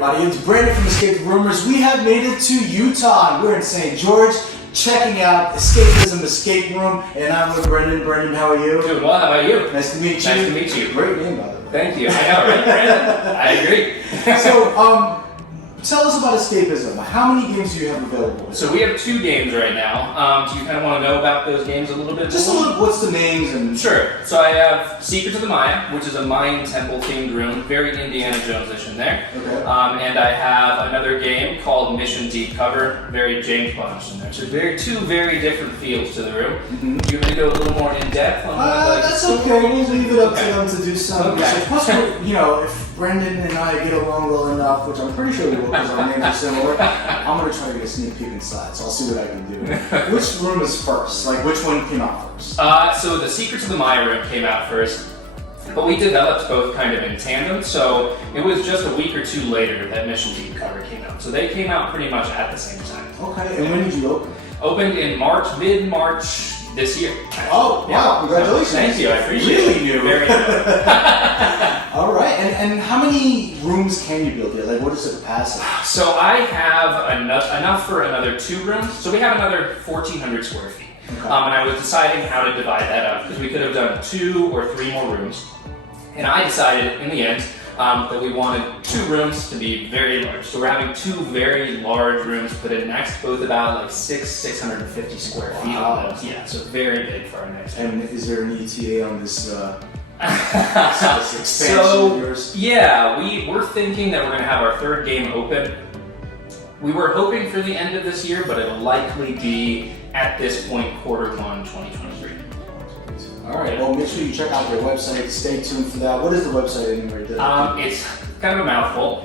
everybody? It's Brandon from ESCAPETHEROOMers. We have made it to Utah. We're in St. George, checking out Escapism Escape Room, and I'm with Brendan. Brendan, how are you? Doing well. How about you? Nice to meet you. Nice to meet you. Great name, by the way. Thank you. I know, right, Brandon? I agree. So, tell us about Escapism. How many games do you have available? So we have 2 games right now. Do you kind of want to know about those games a little bit? Just a little. What's the names and? Sure. So I have Secrets of the Maya, which is a Mayan temple themed room, very Indiana Jones-ish in there. Okay. And I have another game called Mission Deep Cover, very James Bond-ish in there. So two very different feels to the room. Mm-hmm. Do you want me to go a little more in depth on that's okay. We'll leave it up to them to do some research. Plus, if Brendan and I get along well enough, which I'm pretty sure we will because our names are similar, I'm going to try to get a sneak peek inside, so I'll see what I can do. Which room is first? Like, which one came out first? So the Secrets of the Maya room came out first, but we developed both kind of in tandem, so it was just a week or 2 later that Mission Deep Cover came out. So they came out pretty much at the same time. Okay, and when did you open? Opened in mid-March this year. Oh, wow, congratulations. Thank you, I appreciate it. Really new. Very new. All right, and how many rooms can you build here? Like, what is the capacity? So I have enough for another 2 rooms. So we have another 1,400 square feet. Okay. And I was deciding how to divide that up because we could have done 2 or 3 more rooms. And I decided in the end that we wanted 2 rooms to be very large. So we're having 2 very large rooms put in next, both about like 650 square feet. Wow. Yeah, so very big for our next. And is there an ETA on this? This expansion of yours? Yeah, we're thinking that we're going to have our 3rd game open. We were hoping for the end of this year, but it'll likely be at this point Q1 2023. All right. Well, make sure you check out their website. Stay tuned for that. What is the website anyway? It's kind of a mouthful.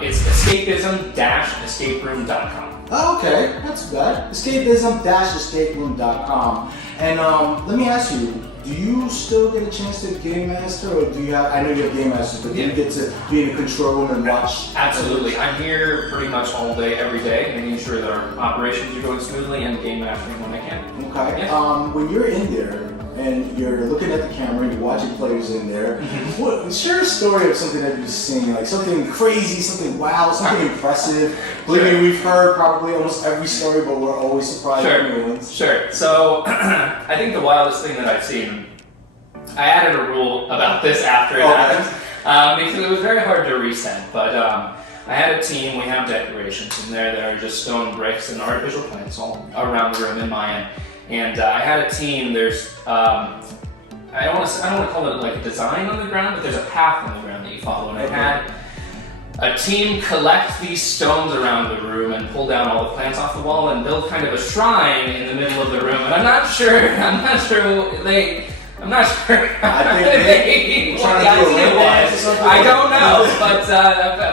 It's escapism-escaperoom.com. Oh, okay, that's bad. Escapism-escaperoom.com. And let me ask you, do you still get a chance to game master, or do you have? I know you have game masters, but do you get to be in the control room and watch? Absolutely. I'm here pretty much all day, every day, making sure that our operations are going smoothly and game mastering when I can. Okay. Yeah. When you're in there and you're looking at the camera and you're watching players in there, share a story of something that you've seen, like something crazy, something wow, something impressive. Believe me, we've heard probably almost every story, but we're always surprised by new ones. Sure. So I think the wildest thing that I've seen, I added a rule about this after it happened, because it was very hard to reset, but I had a team. We have decorations in there that are just stone bricks and artificial plants all around the room in Mayan. And I had a team. There's I don't want to call it like a design on the ground, but there's a path on the ground that you follow. And I had a team collect these stones around the room and pull down all the plants off the wall and build kind of a shrine in the middle of the room. And I'm not sure I think trying to do a realize or something. I don't know, but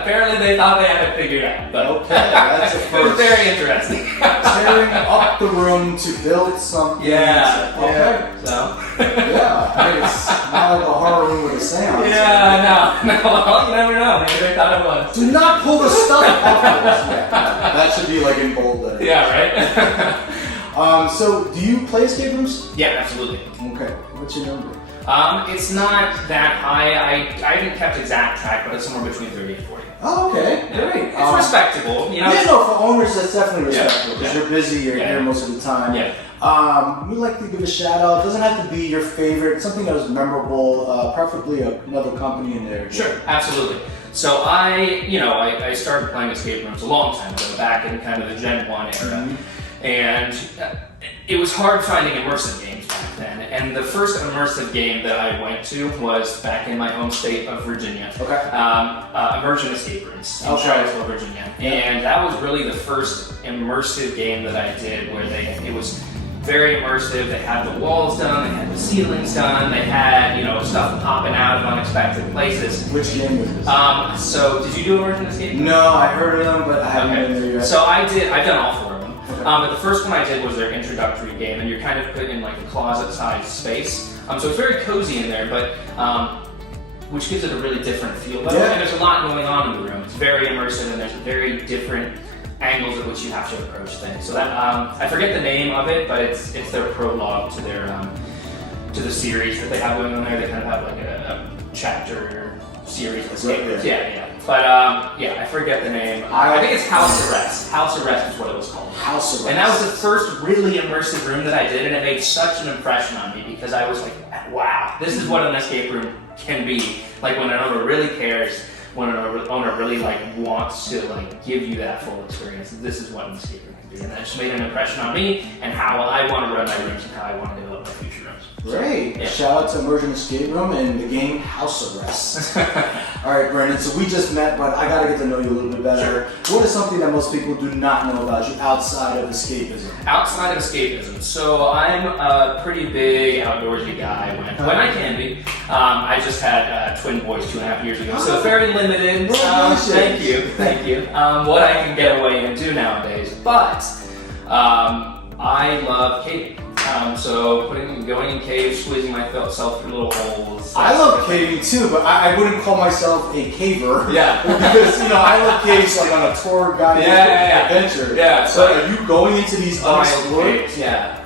apparently they thought they had it figured out. But okay, that's a it first. was very interesting. Tearing up the room to build something. Yeah. Okay. So. Yeah. I mean, it's not like a horror room with a seance. Yeah. No. Well, you never know. Maybe they thought it was. Do not pull the stuff off of this. That should be like in bold letters. Yeah. Right. So, do you play escape rooms? Yeah, absolutely. Okay. What's your number? It's not that high. I haven't kept exact track, but it's somewhere between 30 and 40. Oh, okay. Yeah. Great. It's respectable. You know? Yeah, no, for owners, that's definitely respectable because you're busy, you're here most of the time. Yeah. We'd like to give a shout out. It doesn't have to be your favorite, something that was memorable, preferably another company in there. Sure, absolutely. So I started playing escape rooms a long time ago, back in kind of the Gen 1 era. And it was hard finding immersive games back then. And the first immersive game that I went to was back in my home state of Virginia. Okay. Immersion Escape Rooms in Charlottesville, Virginia. Yeah. And that was really the first immersive game that I did where it was very immersive. They had the walls done, they had the ceilings done, they had, stuff popping out of unexpected places. Which game was this? So did you do Immersion Escape? No, I heard of them, but I haven't been there yet. So I've done all 4 of them. Okay. But the first one I did was their introductory game, and you're kind of put in like a closet-sized space. So it's very cozy in there, but which gives it a really different feel. But and there's a lot going on in the room. It's very immersive, and there's very different angles at which you have to approach things. So that I forget the name of it, but it's their prologue to their to the series that they have going on there. They kind of have like a chapter series of escape rooms. Yeah. But yeah, I forget the name. I think it's House Arrest. House Arrest is what it was called. House Arrest. And that was the first really immersive room that I did, and it made such an impression on me because I was like, wow, this is what an escape room can be. Like when an owner really cares, when an owner really like wants to like give you that full experience. This is what an escape room can be, and that just made an impression on me and how I want to run my rooms and how I want to develop my future rooms. Great. Yeah. Shout out to Immersion Escape Room and the game House Arrest. All right, Brandon, so we just met, but I got to get to know you a little bit better. Sure. What is something that most people do not know about you outside of escapism? Outside of escapism. So I'm a pretty big outdoorsy guy when I can be. I just had twin boys 2.5 years ago, so very limited. Thank you. What I can get away and do nowadays, but I love caving. So going in caves, squeezing myself through little holes. I love caving too, but I wouldn't call myself a caver. Yeah. Because, you know, I love caves like on a tour guided adventure. Yeah. So are you going into these unexplored caves? Yeah.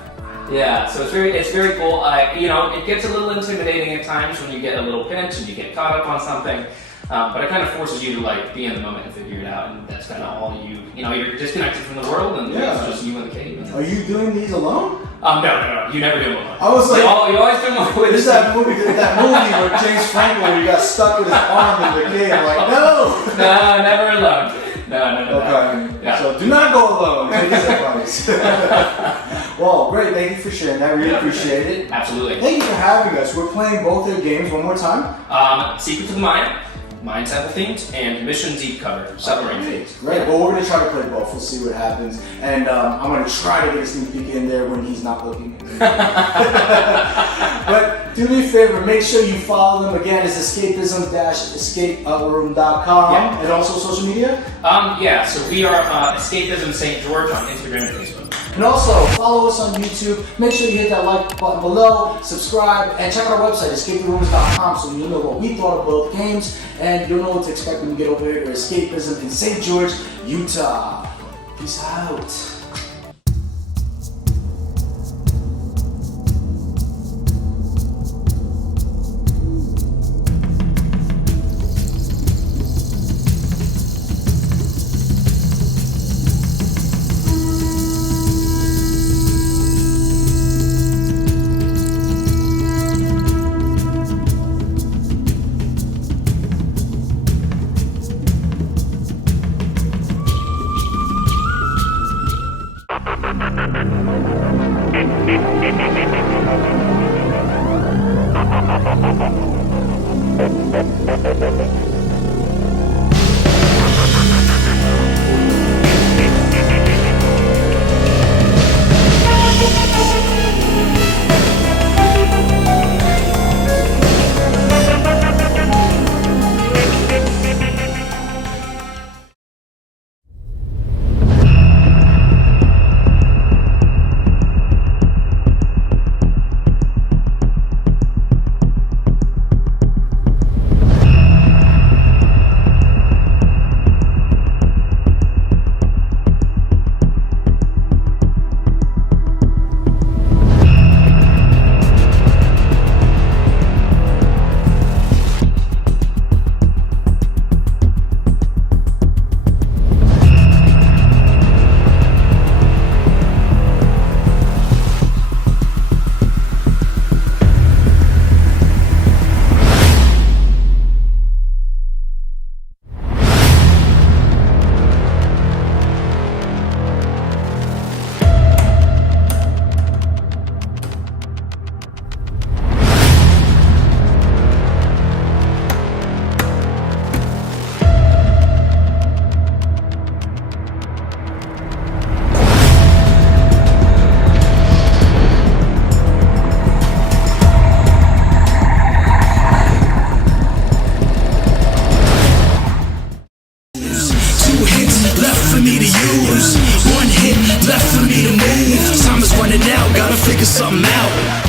Yeah, so it's very cool. You know, it gets a little intimidating at times when you get a little pinch and you get caught up on something. But it kind of forces you to like be in the moment and figure it out, and that's kind of all you know, you're disconnected from the world, and it's just you in the cave. Are you doing these alone? No, you never do them alone. I was like, you always do them with. There's that movie where James Franco, where he got stuck with his arm in the cave. I'm like, no! No, never alone. No. Okay. Yeah. So do not go alone. Take his advice. Well, great. Thank you for sharing that. Really appreciate it. Absolutely. Thank you for having us. We're playing both their games one more time. Secrets of the Maya. Mind Temple themed, and Mission Deep Cover, submarine themed. Right, well, we're going to try to play both. We'll see what happens. And I'm going to try to get a sneak peek in there when he's not looking. But do me a favor, make sure you follow them. Again, it's escapism-escaperoom.com. And also social media? Yeah, so we are Escapism St. George on Instagram and Facebook. And also, follow us on YouTube. Make sure you hit that like button below, subscribe, and check out our website, escapetherooms.com, so you'll know what we thought of both games, and you'll know what to expect when you get over here to Escapism in St. George, Utah. Peace out. Left for me to move. Time is running out, gotta figure something out.